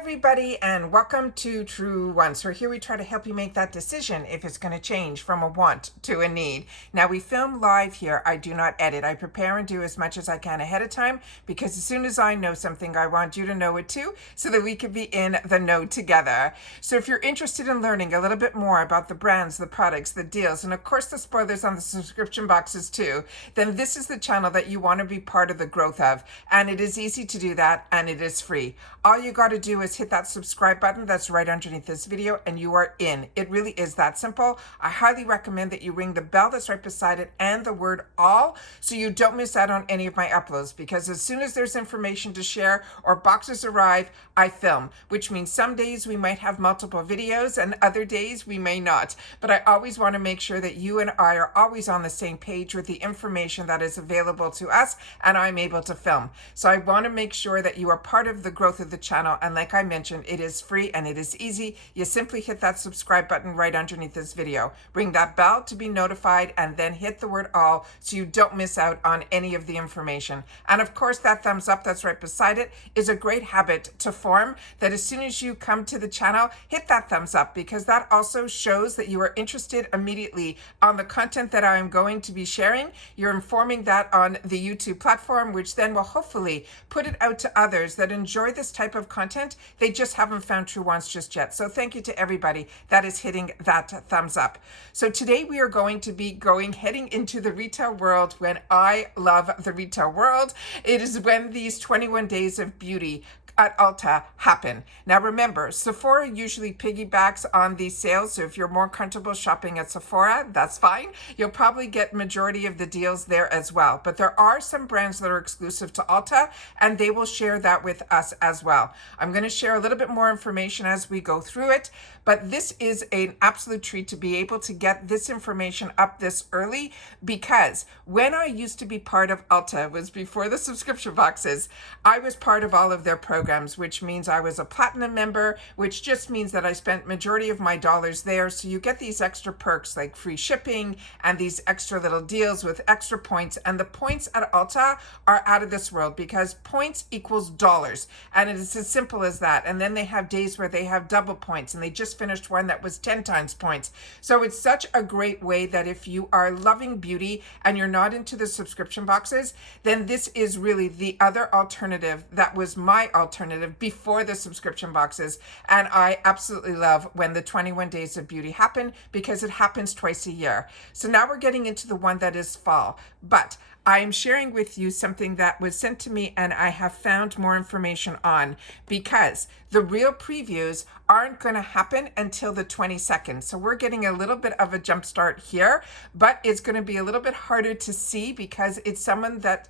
everybody, and welcome to Truewants. So here we try to help you make that decision if it's going to change from a want to a need. Now we film live here. I do not edit. I prepare and do as much as I can ahead of time because as soon as I know something, I want you to know it too so that we can be in the know together. So if you're interested in learning a little bit more about the brands, the products, the deals, and of course the spoilers on the subscription boxes too, then this is the channel that you want to be part of the growth of. And it is easy to do that, and it is free. All you got to do is hit that subscribe button that's right underneath this video and you are in. It really is that simple. I highly recommend that you ring the bell that's right beside it and the word all so you don't miss out on any of my uploads, because as soon as there's information to share or boxes arrive, I film, which means some days we might have multiple videos and other days we may not. But I always want to make sure that you and I are always on the same page with the information that is available to us and I'm able to film. So I want to make sure that you are part of the growth of the channel, and like I mentioned, it is free and it is easy. You simply hit that subscribe button right underneath this video, ring that bell to be notified, and then hit the word all so you don't miss out on any of the information. And of course that thumbs up that's right beside it is a great habit to form, that as soon as you come to the channel, hit that thumbs up, because that also shows that you are interested immediately on the content that I am going to be sharing. You're informing that on the YouTube platform, which then will hopefully put it out to others that enjoy this type of content. They just haven't found Truewants just yet. So thank you to everybody that is hitting that thumbs up. So today we are going to be heading into the retail world when I love the retail world. It is when these 21 days of beauty at Ulta happen. Now remember, Sephora usually piggybacks on these sales, so if you're more comfortable shopping at Sephora, that's fine. You'll probably get majority of the deals there as well. But there are some brands that are exclusive to Ulta, and they will share that with us as well. I'm going to share a little bit more information as we go through it, but this is an absolute treat to be able to get this information up this early, because when I used to be part of Ulta, was before the subscription boxes, I was part of all of their programs, which means I was a platinum member, which just means that I spent majority of my dollars there. So you get these extra perks like free shipping and these extra little deals with extra points. And the points at Ulta are out of this world, because points equals dollars. And it is as simple as that. And then they have days where they have double points, and they just finished one that was 10 times points. So it's such a great way that if you are loving beauty and you're not into the subscription boxes, then this is really the other alternative that was my alternative before the subscription boxes. And I absolutely love when the 21 days of beauty happen, because it happens twice a year. So now we're getting into the one that is fall. But I am sharing with you something that was sent to me and I have found more information on, because the real previews aren't going to happen until the 22nd. So we're getting a little bit of a jump start here, but it's going to be a little bit harder to see because it's someone that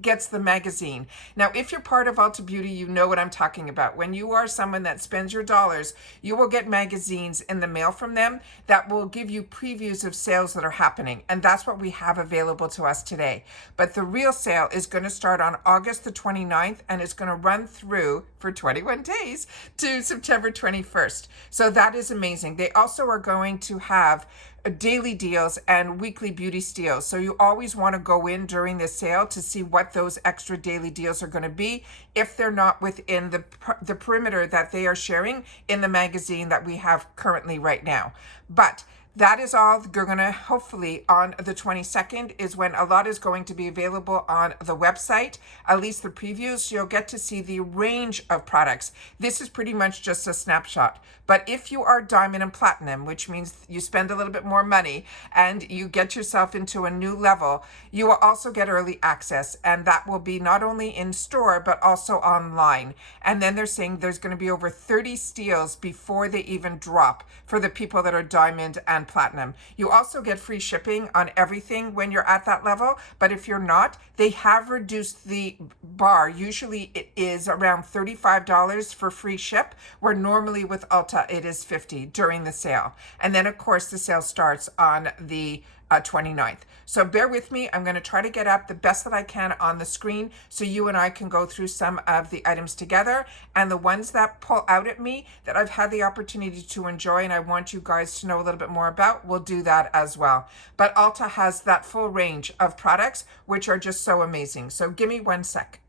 gets the magazine. Now, if you're part of Ulta Beauty, you know what I'm talking about. When you are someone that spends your dollars, you will get magazines in the mail from them that will give you previews of sales that are happening. And that's what we have available to us today. But the real sale is going to start on August the 29th, and it's going to run through for 21 days to September 21st. So that is amazing. They also are going to have daily deals and weekly beauty steals. So you always want to go in during the sale to see what those extra daily deals are going to be if they're not within the perimeter that they are sharing in the magazine that we have currently right now. But that is all. You're going to hopefully on the 22nd is when a lot is going to be available on the website, at least the previews. So you'll get to see the range of products. This is pretty much just a snapshot. But if you are diamond and platinum, which means you spend a little bit more money and you get yourself into a new level, you will also get early access. And that will be not only in store, but also online. And then they're saying there's going to be over 30 steals before they even drop for the people that are diamond and platinum. You also get free shipping on everything when you're at that level, but if you're not, they have reduced the bar. Usually it is around $35 for free ship, where normally with Ulta it is $50 during the sale. And then of course the sale starts on the 29th. So bear with me. I'm going to try to get up the best that I can on the screen so you and I can go through some of the items together, and the ones that pull out at me that I've had the opportunity to enjoy and I want you guys to know a little bit more about, we'll do that as well. But Ulta has that full range of products which are just so amazing. So give me one sec.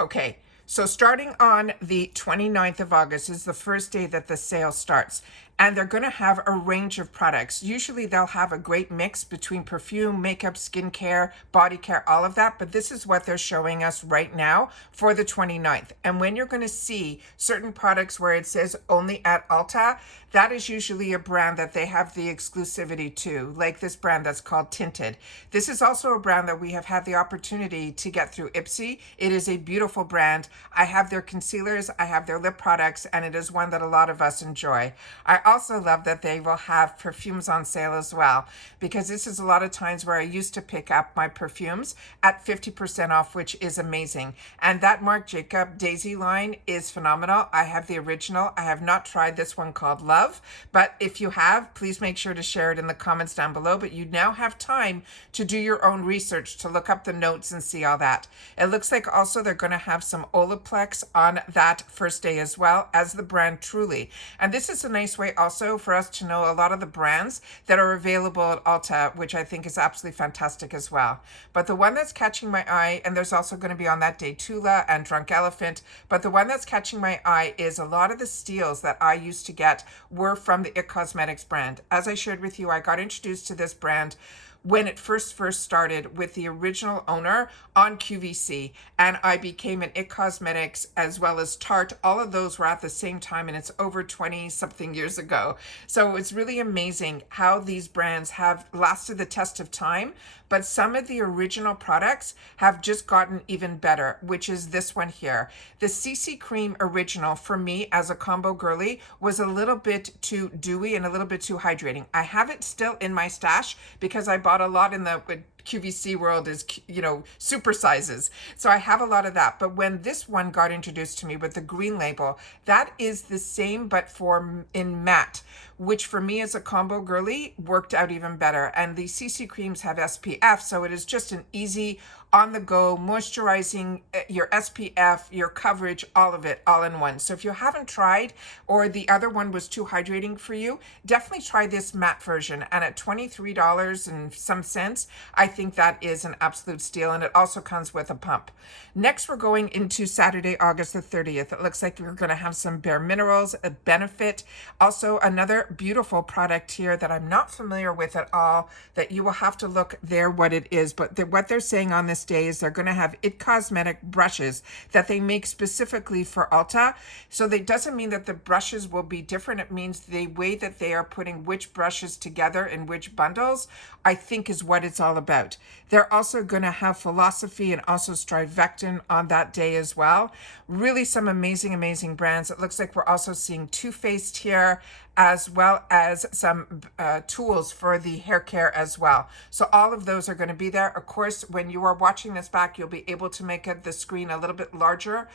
Okay. So starting on the 29th of August is the first day that the sale starts. And they're going to have a range of products. Usually they'll have a great mix between perfume, makeup, skincare, body care, all of that. But this is what they're showing us right now for the 29th. And when you're going to see certain products where it says only at Ulta, that is usually a brand that they have the exclusivity to, like this brand that's called Tinted. This is also a brand that we have had the opportunity to get through Ipsy. It is a beautiful brand. I have their concealers, I have their lip products, and it is one that a lot of us enjoy. I also love that they will have perfumes on sale as well, because this is a lot of times where I used to pick up my perfumes at 50% off, which is amazing. And that Marc Jacob Daisy line is phenomenal. I have the original. I have not tried this one called Love, but if you have, please make sure to share it in the comments down below. But you now have time to do your own research, to look up the notes and see all that. It looks like also they're going to have some Olaplex on that first day as well as the brand Truly. And this is a nice way also for us to know a lot of the brands that are available at Ulta, which I think is absolutely fantastic as well. But the one that's catching my eye, and there's also going to be on that day Tula and Drunk Elephant, but the one that's catching my eye is a lot of the steals that I used to get were from the It Cosmetics brand. As I shared with you, I got introduced to this brand when it first started with the original owner on QVC, and I became an It Cosmetics as well as Tarte. All of those were at the same time, and it's over 20 something years ago. So it's really amazing how these brands have lasted the test of time, but some of the original products have just gotten even better, which is this one here. The CC Cream Original for me as a combo girly was a little bit too dewy and a little bit too hydrating. I have it still in my stash because I bought a lot in the QVC world is, you know, super sizes. So I have a lot of that. But when this one got introduced to me with the green label, that is the same, but for in matte, which for me as a combo girly worked out even better. And the CC creams have SPF, so it is just an easy on the go, moisturizing, your SPF, your coverage, all of it, all in one. So if you haven't tried, or the other one was too hydrating for you, definitely try this matte version. And at $23 and some cents, I think that is an absolute steal. And it also comes with a pump. Next, we're going into Saturday, August the 30th. It looks like we're going to have some Bare Minerals, a Benefit. Also, another beautiful product here that I'm not familiar with at all, that you will have to look there what it is. But what they're saying on this day is they're going to have It Cosmetic brushes that they make specifically for Ulta. So that doesn't mean that the brushes will be different. It means the way that they are putting which brushes together in which bundles, I think is what it's all about. They're also going to have Philosophy and also Strivectin on that day as well. Really some amazing brands. It looks like we're also seeing Too Faced here, as well as some tools for the hair care as well. So all of those are going to be there. Of course, when you are watching this back, you'll be able to make the screen a little bit larger.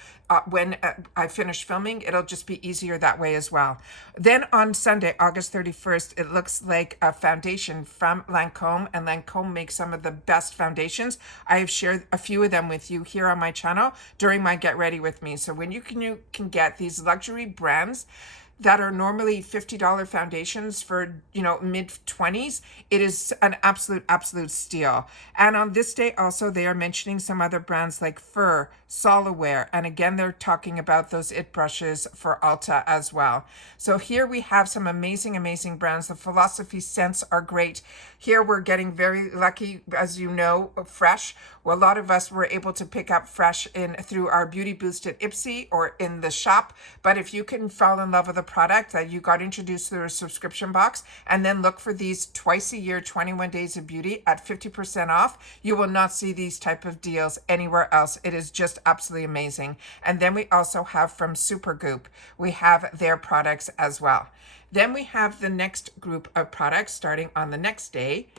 When I finish filming, it'll just be easier that way as well. Then on Sunday, August 31st, it looks like a foundation from Lancome, and Lancome makes some of the best foundations. I have shared a few of them with you here on my channel during my Get Ready With Me. So when you can get these luxury brands that are normally $50 foundations for, you know, mid-20s, it is an absolute steal. And on this day also, they are mentioning some other brands like Fur, Solaware, and again, they're talking about those IT brushes for Ulta as well. So here we have some amazing brands. The Philosophy scents are great. Here we're getting very lucky, as you know, fresh. Well, a lot of us were able to pick up fresh in through our Beauty Boost at Ipsy or in the shop. But if you can fall in love with a product that you got introduced through a subscription box, and then look for these twice a year 21 Days of Beauty at 50% off, you will not see these type of deals anywhere else. It is just absolutely amazing. And then we also have from Supergoop, we have their products as well. Then we have the next group of products starting on the next day.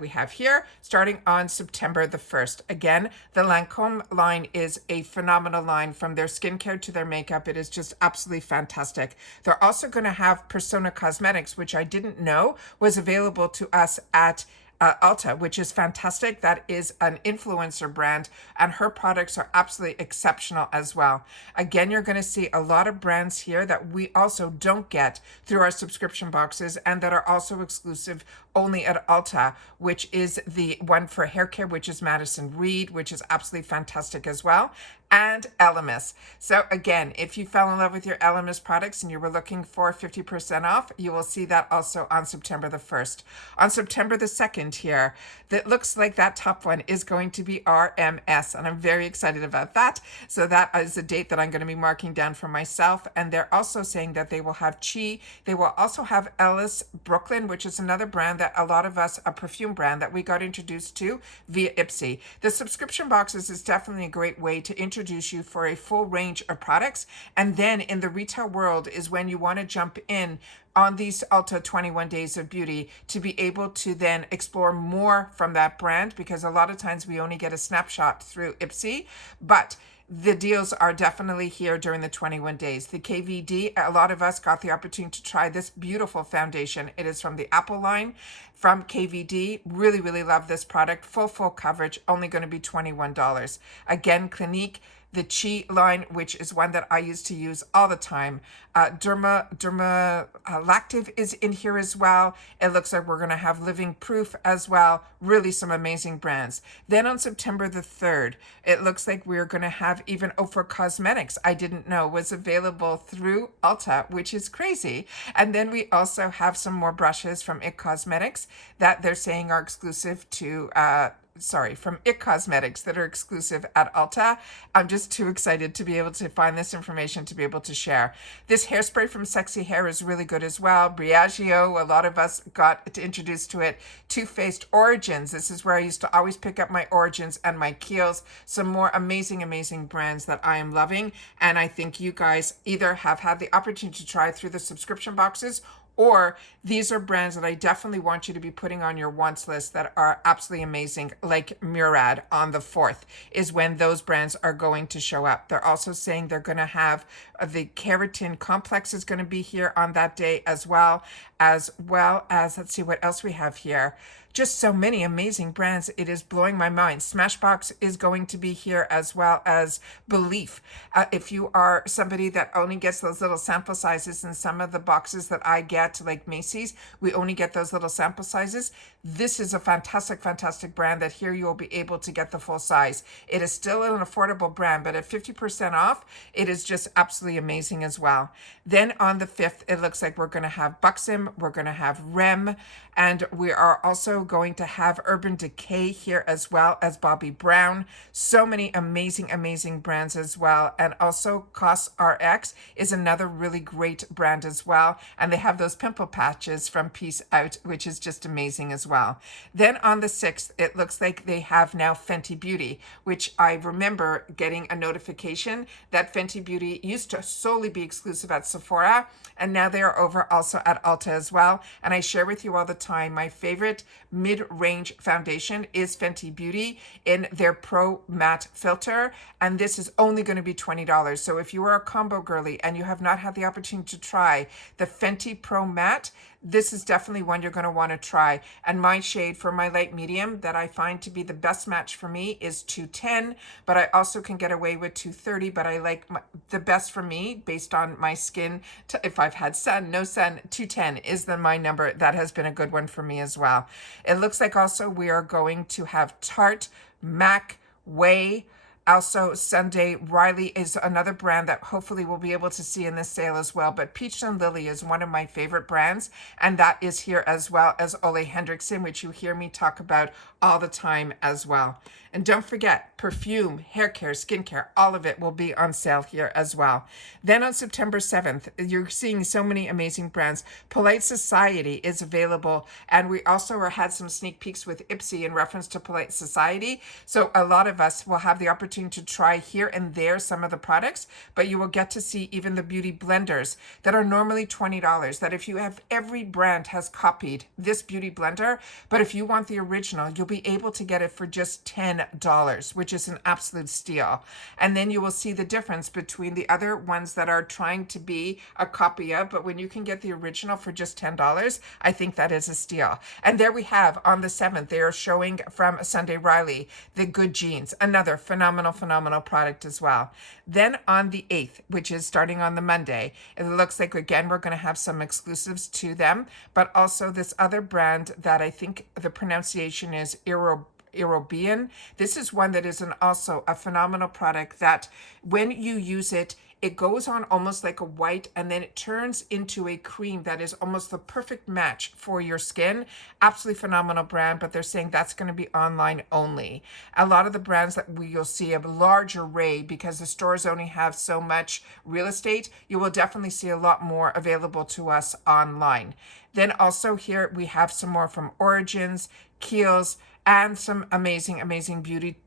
We have here starting on September the 1st. Again, the Lancome line is a phenomenal line, from their skincare to their makeup. It is just absolutely fantastic. They're also going to have Persona Cosmetics, which I didn't know was available to us at Ulta, which is fantastic. That is an influencer brand, and her products are absolutely exceptional as well. Again, you're going to see a lot of brands here that we also don't get through our subscription boxes, and that are also exclusive only at Ulta, which is the one for hair care, which is Madison Reed, which is absolutely fantastic as well. and Elemis. So again, if you fell in love with your Elemis products and you were looking for 50% off, you will see that also on September the 1st. On September the 2nd here, that looks like that top one is going to be RMS, and I'm very excited about that. So that is a date that I'm going to be marking down for myself. And they're also saying that they will have Chi. They will also have Ellis Brooklyn, which is another brand that a lot of us, a perfume brand that we got introduced to via Ipsy. The subscription boxes is definitely a great way to introduce you for a full range of products. And then in the retail world is when you want to jump in on these Ulta 21 Days of Beauty to be able to then explore more from that brand, because a lot of times we only get a snapshot through Ipsy, but the deals are definitely here during the 21 days. The KVD, a lot of us got the opportunity to try this beautiful foundation. It is from the Apple line from KVD. Really, really love this product. Full coverage, only going to be $21. Again, Clinique, the Chi line, which is one that I used to use all the time. Derma Lactive is in here as well. It looks like we're going to have Living Proof as well. Really some amazing brands. Then on September the 3rd, it looks like we're going to have even Ofra Cosmetics. I didn't know was available through Ulta, which is crazy. And then we also have some more brushes from IT Cosmetics that they're saying are exclusive to from IT Cosmetics that are exclusive at Ulta. I'm just too excited to be able to find this information to be able to share. This hairspray from Sexy Hair is really good as well. Briagio, a lot of us got introduced to it. Too Faced Origins. This is where I used to always pick up my Origins and my Kiehl's. Some more amazing, amazing brands that I am loving. And I think you guys either have had the opportunity to try through the subscription boxes, or these are brands that I definitely want you to be putting on your wants list that are absolutely amazing, like Murad on the 4th is when those brands are going to show up. They're also saying they're going to have the Keratin Complex is going to be here on that day as well as, let's see what else we have here. Just so many amazing brands. It is blowing my mind. Smashbox is going to be here as well as Belief. If you are somebody that only gets those little sample sizes in some of the boxes that I get, like Macy's, we only get those little sample sizes. This is a fantastic, fantastic brand that here you will be able to get the full size. It is still an affordable brand, but at 50% off, it is just absolutely amazing as well. Then on the 5th, it looks like we're going to have Buxom, we're going to have Rem, and we are also going to have Urban Decay here as well as Bobbi Brown. So many amazing, amazing brands as well. And also Cos RX is another really great brand as well. And they have those pimple patches from Peace Out, which is just amazing as well. Then on the 6th, it looks like they have now Fenty Beauty, which I remember getting a notification that Fenty Beauty used to solely be exclusive at Sephora, and now they are over also at Ulta as well. And I share with you all the time, my favorite mid-range foundation is Fenty Beauty in their Pro Matte Filter, and this is only going to be $20. So if you are a combo girly and you have not had the opportunity to try the Fenty Pro Matte, this is definitely one you're going to want to try. And my shade for my light medium that I find to be the best match for me is 210, but I also can get away with 230, but I like the best for me based on my skin. If I've had sun, no sun, 210 is my number. That has been a good one for me as well. It looks like also we are going to have Tarte, MAC, Way. Also, Sunday Riley is another brand that hopefully we'll be able to see in this sale as well. But Peach and Lily is one of my favorite brands, and that is here as well as Ole Henriksen, which you hear me talk about all the time as well. And don't forget, perfume, hair care, skincare, all of it will be on sale here as well. Then on September 7th, you're seeing so many amazing brands. Polite Society is available, and we also had some sneak peeks with Ipsy in reference to Polite Society. So a lot of us will have the opportunity to try here and there some of the products, but you will get to see even the beauty blenders that are normally $20, that if you have, every brand has copied this beauty blender, but if you want the original, you'll be able to get it for just $10, which is an absolute steal. And then you will see the difference between the other ones that are trying to be a copy of, but when you can get the original for just $10, I think that is a steal. And there we have on the 7th, they are showing from Sunday Riley, the Good Jeans, another phenomenal, phenomenal product as well. Then on the 8th, which is starting on the Monday, it looks like, again, we're going to have some exclusives to them, but also this other brand that I think the pronunciation is European. This is one that is also a phenomenal product that when you use it, it goes on almost like a white, and then it turns into a cream that is almost the perfect match for your skin. Absolutely phenomenal brand, but they're saying that's going to be online only. A lot of the brands that you'll see a large array, because the stores only have so much real estate, you will definitely see a lot more available to us online. Then also here we have some more from Origins, Kiehl's, and some amazing beauty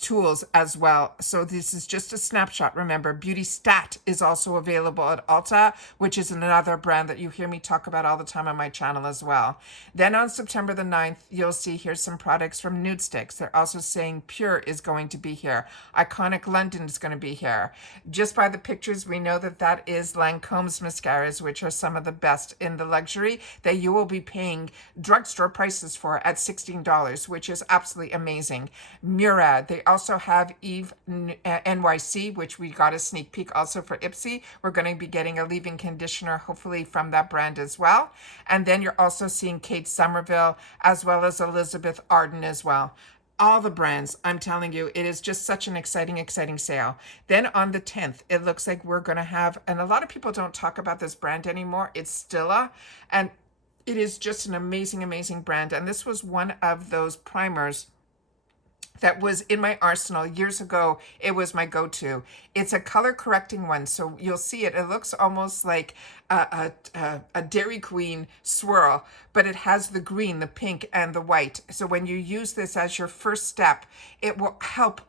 tools as well. So this is just a snapshot. Remember, Beauty Stat is also available at Ulta, which is another brand that you hear me talk about all the time on my channel as well. Then on September the 9th, you'll see here's some products from Nude Sticks. They're also saying Pure is going to be here. Iconic London is going to be here. Just by the pictures, we know that that is Lancome's mascaras, which are some of the best in the luxury that you will be paying drugstore prices for at $16, which is absolutely amazing. Murad. They also have Eve NYC, which we got a sneak peek also for ipsy. We're going to be getting a leave-in conditioner, hopefully from that brand as well. And then you're also seeing Kate Somerville as well as Elizabeth Arden as well. All the brands, I'm telling you, it is just such an exciting sale. Then on the 10th, it looks like we're going to have, and a lot of people don't talk about this brand anymore, it's Stila, and it is just an amazing brand. And this was one of those primers that was in my arsenal years ago. It was my go-to. It's a color correcting one, so you'll see it. It looks almost like a Dairy Queen swirl, but it has the green, the pink, and the white. So when you use this as your first step, it will help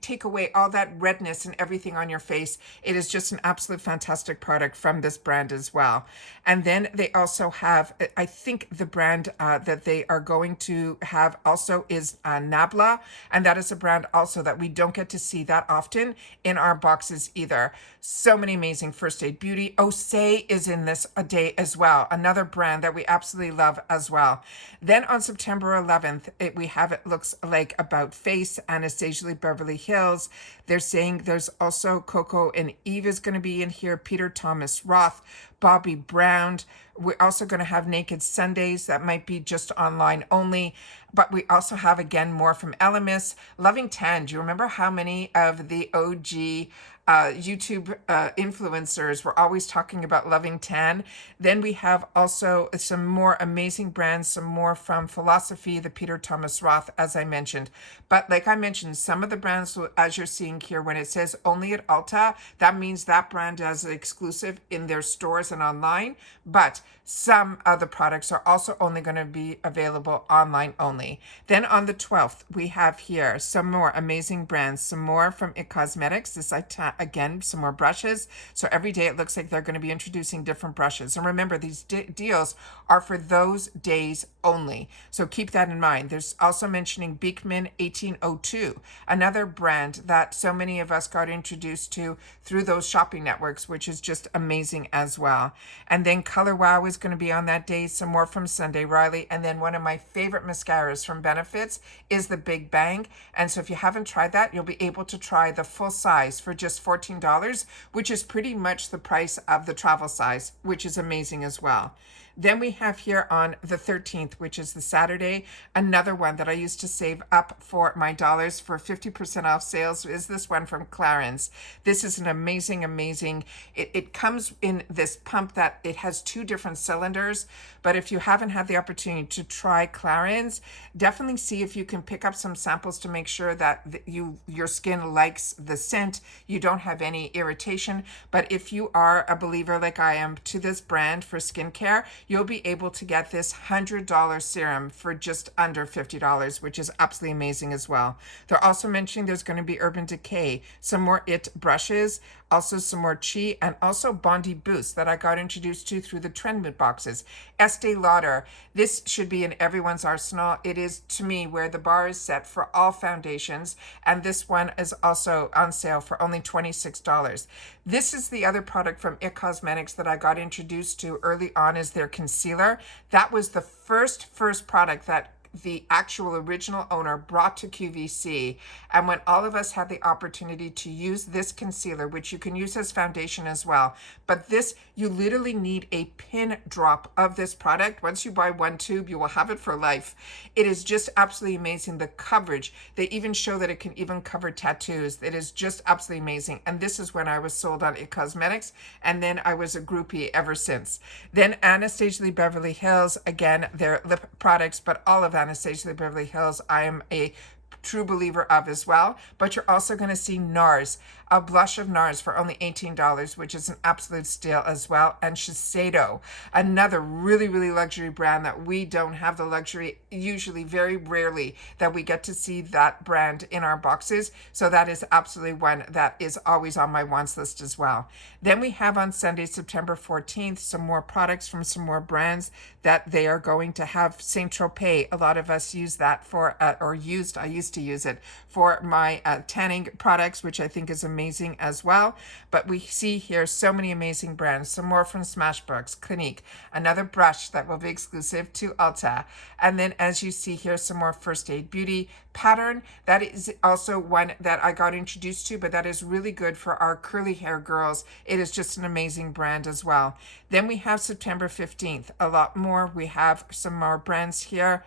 take away all that redness and everything on your face. It is just an absolute fantastic product from this brand as well. And then they also have, I think the brand that they are going to have also is Nabla, and that is a brand also that we don't get to see that often in our boxes either. So many amazing first aid beauty. Osei is in this a day as well, another brand that we absolutely love as well. Then on September 11th, we have it looks like About Face, Anastasia Beverly Hills. They're saying there's also Coco and Eve is going to be in here, Peter Thomas Roth, Bobby Brown. We're also going to have Naked Sundays that might be just online only, but we also have again more from Elemis. Loving Tan. Do you remember how many of the OG YouTube influencers were always talking about Loving Tan? Then we have also some more amazing brands, some more from Philosophy, the Peter Thomas Roth, as I mentioned. But like I mentioned, some of the brands, as you're seeing here, when it says only at Ulta, that means that brand has an exclusive in their stores and online. But some of the products are also only going to be available online only. Then on the 12th, we have here some more amazing brands, some more from It Cosmetics. This again, some more brushes. So every day it looks like they're going to be introducing different brushes. And remember, these deals are for those days only. So keep that in mind. There's also mentioning Beekman 1802, another brand that so many of us got introduced to through those shopping networks, which is just amazing as well. And then Color Wow is going to be on that day, some more from Sunday Riley. And then one of my favorite mascaras from Benefits is the Big Bang. And so if you haven't tried that, you'll be able to try the full size for just $14, which is pretty much the price of the travel size, which is amazing as well. Then we have here on the 13th, which is the Saturday, another one that I used to save up for my dollars for 50% off sales is this one from Clarins. This is an amazing, it comes in this pump that it has two different cylinders, but if you haven't had the opportunity to try Clarins, definitely see if you can pick up some samples to make sure that your skin likes the scent, you don't have any irritation. But if you are a believer like I am to this brand for skincare, you'll be able to get this $100 serum for just under $50, which is absolutely amazing as well. They're also mentioning there's going to be Urban Decay, some more IT brushes, also some more Chi, and also Bondi Boost that I got introduced to through the Trend Mood boxes. Estee Lauder, this should be in everyone's arsenal. It is, to me, where the bar is set for all foundations, and this one is also on sale for only $26. This is the other product from It Cosmetics that I got introduced to early on, is their concealer. That was the first product that the actual original owner brought to QVC. And when all of us had the opportunity to use this concealer, which you can use as foundation as well, but this, you literally need a pin drop of this product. Once you buy one tube, you will have it for life. It is just absolutely amazing. The coverage, they even show that it can even cover tattoos. It is just absolutely amazing. And this is when I was sold on It Cosmetics, and then I was a groupie ever since. Then Anastasia Beverly Hills, again, their lip products, but all of Anastasia Beverly Hills, I am a true believer of as well. But you're also going to see NARS, a blush of NARS for only $18, which is an absolute steal as well. And Shiseido, another really, really luxury brand that we don't have the luxury, usually very rarely, that we get to see that brand in our boxes. So that is absolutely one that is always on my wants list as well. Then we have on Sunday, September 14th, some more products from some more brands that they are going to have. Saint Tropez, a lot of us use that for, I used to use it for my tanning products, which I think is amazing as well. But we see here so many amazing brands. Some more from Smashbox, Clinique, another brush that will be exclusive to Ulta. And then as you see here, some more First Aid Beauty pattern. That is also one that I got introduced to, but that is really good for our curly hair girls. It is just an amazing brand as well. Then we have September 15th, a lot more. We have some more brands here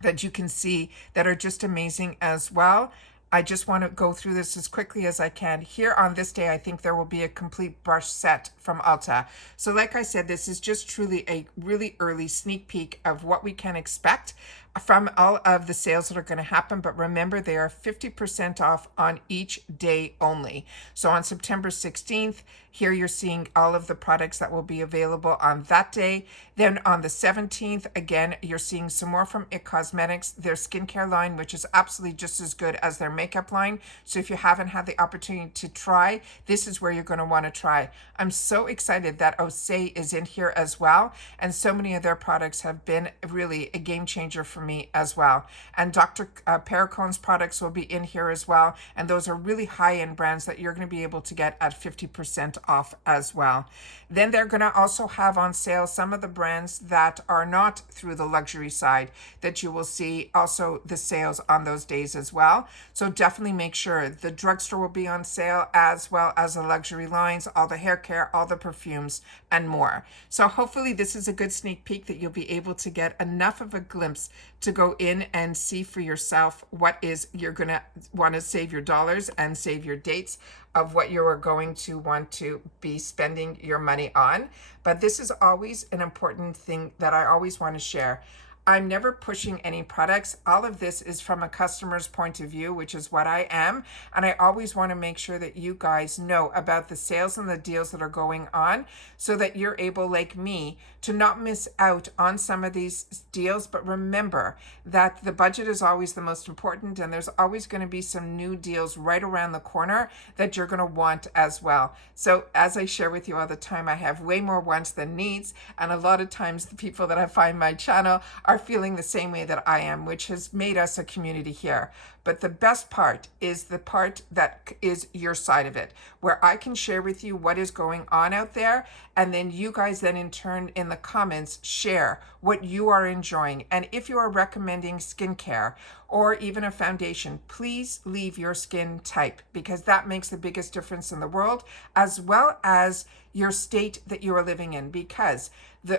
that you can see that are just amazing as well. I just want to go through this as quickly as I can. Here on this day, I think there will be a complete brush set from Ulta. So like I said, this is just truly a really early sneak peek of what we can expect from all of the sales that are going to happen. But remember, they are 50% off on each day only. So on September 16th, here you're seeing all of the products that will be available on that day. Then on the 17th, again, you're seeing some more from It Cosmetics, their skincare line, which is absolutely just as good as their makeup line. So if you haven't had the opportunity to try, this is where you're going to want to try. I'm so excited that Osé is in here as well. And so many of their products have been really a game changer for me as well. And Dr. Pericone's products will be in here as well. And those are really high-end brands that you're going to be able to get at 50% off as well. Then they're going to also have on sale some of the brands that are not through the luxury side that you will see also the sales on those days as well. So definitely make sure the drugstore will be on sale, as well as the luxury lines, all the hair care, all the perfumes, and more. So hopefully this is a good sneak peek that you'll be able to get enough of a glimpse to go in and see for yourself what is you're going to want to save your dollars and save your dates of what you are going to want to be spending your money on. But this is always an important thing that I always want to share. I'm never pushing any products. All of this is from a customer's point of view, which is what I am. And I always want to make sure that you guys know about the sales and the deals that are going on so that you're able, like me, to not miss out on some of these deals. But remember that the budget is always the most important, and there's always going to be some new deals right around the corner that you're going to want as well. So as I share with you all the time, I have way more wants than needs. And a lot of times the people that I find my channel are feeling the same way that I am, which has made us a community here. But the best part is the part that is your side of it, where I can share with you what is going on out there. And then you guys then in turn in the comments share what you are enjoying. And if you are recommending skincare or even a foundation, please leave your skin type, because that makes the biggest difference in the world, as well as your state that you are living in. Because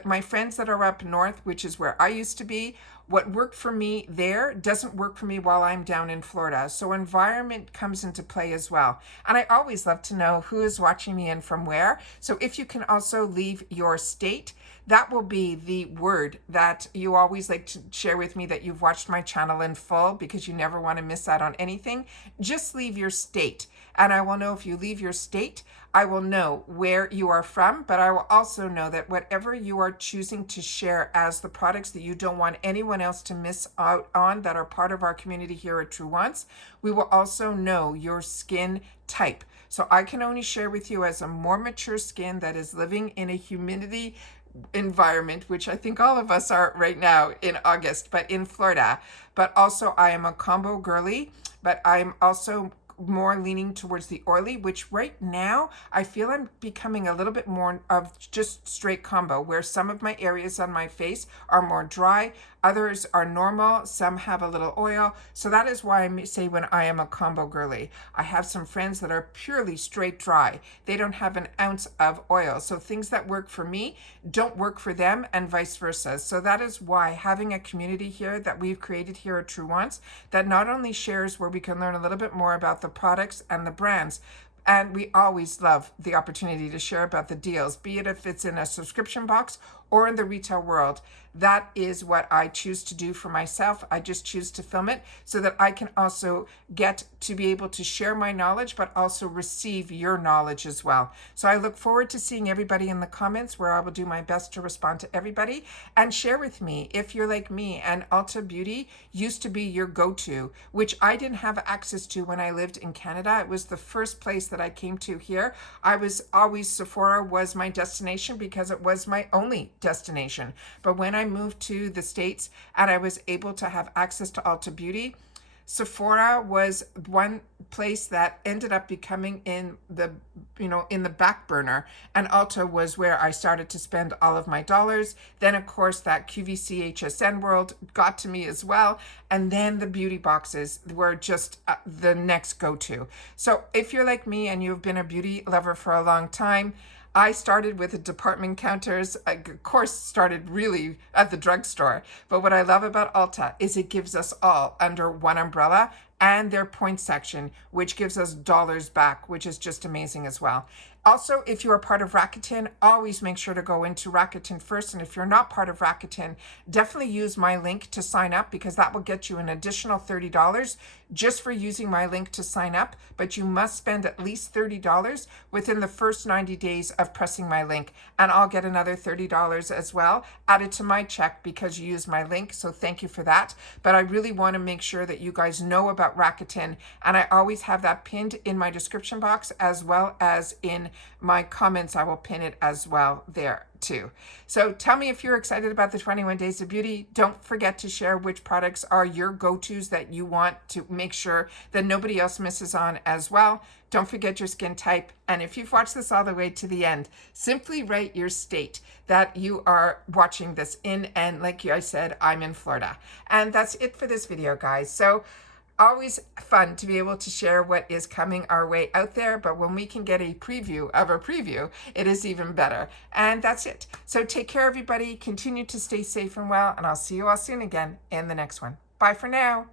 my friends that are up north, which is where I used to be, what worked for me there doesn't work for me while I'm down in Florida. So environment comes into play as well. And I always love to know who is watching me and from where. So if you can also leave your state, that will be the word that you always like to share with me, that you've watched my channel in full, because you never want to miss out on anything. Just leave your state. And I will know if you leave your state, I will know where you are from, but I will also know that whatever you are choosing to share as the products that you don't want anyone else to miss out on that are part of our community here at Truewants, we will also know your skin type. So I can only share with you as a more mature skin that is living in a humidity environment, which I think all of us are right now in August, but in Florida. But also I am a combo girly, but I'm also more leaning towards the oily, which right now I feel I'm becoming a little bit more of just straight combo, where some of my areas on my face are more dry, others are normal, some have a little oil. So that is why I say when I am a combo girly. I have some friends that are purely straight dry. They don't have an ounce of oil. So things that work for me don't work for them, and vice versa. So that is why having a community here that we've created here at Truewants that not only shares where we can learn a little bit more about the products and the brands, and we always love the opportunity to share about the deals, be it if it's in a subscription box or in the retail world. That is what I choose to do for myself. I just choose to film it so that I can also get to be able to share my knowledge, but also receive your knowledge as well. So I look forward to seeing everybody in the comments, where I will do my best to respond to everybody, and share with me if you're like me and Ulta Beauty used to be your go-to, which I didn't have access to when I lived in Canada. It was the first place that I came to here. I was always, Sephora was my destination because it was my only destination. But when I moved to the States and I was able to have access to Ulta Beauty, Sephora was one place that ended up becoming in the back burner, and Ulta was where I started to spend all of my dollars. Then of course that QVC HSN world got to me as well, and then the beauty boxes were just the next go-to. So if you're like me and you've been a beauty lover for a long time, I started with the department counters. I, of course, started really at the drugstore. But what I love about Ulta is it gives us all under one umbrella, and their point section, which gives us dollars back, which is just amazing as well. Also, if you are part of Rakuten, always make sure to go into Rakuten first. And if you're not part of Rakuten, definitely use my link to sign up, because that will get you an additional $30 just for using my link to sign up. But you must spend at least $30 within the first 90 days of pressing my link. And I'll get another $30 as well added to my check because you used my link. So thank you for that. But I really want to make sure that you guys know about Rakuten. And I always have that pinned in my description box, as well as in my comments. I will pin it as well there too. So tell me if you're excited about the 21 Days of Beauty. Don't forget to share which products are your go-tos that you want to make sure that nobody else misses on as well. Don't forget your skin type. And if you've watched this all the way to the end, simply write your state that you are watching this in. And like I said, I'm in Florida. And that's it for this video, guys. So always fun to be able to share what is coming our way out there, but when we can get a preview of a preview, it is even better. And that's it. So take care, everybody. Continue to stay safe and well, and I'll see you all soon again in the next one. Bye for now.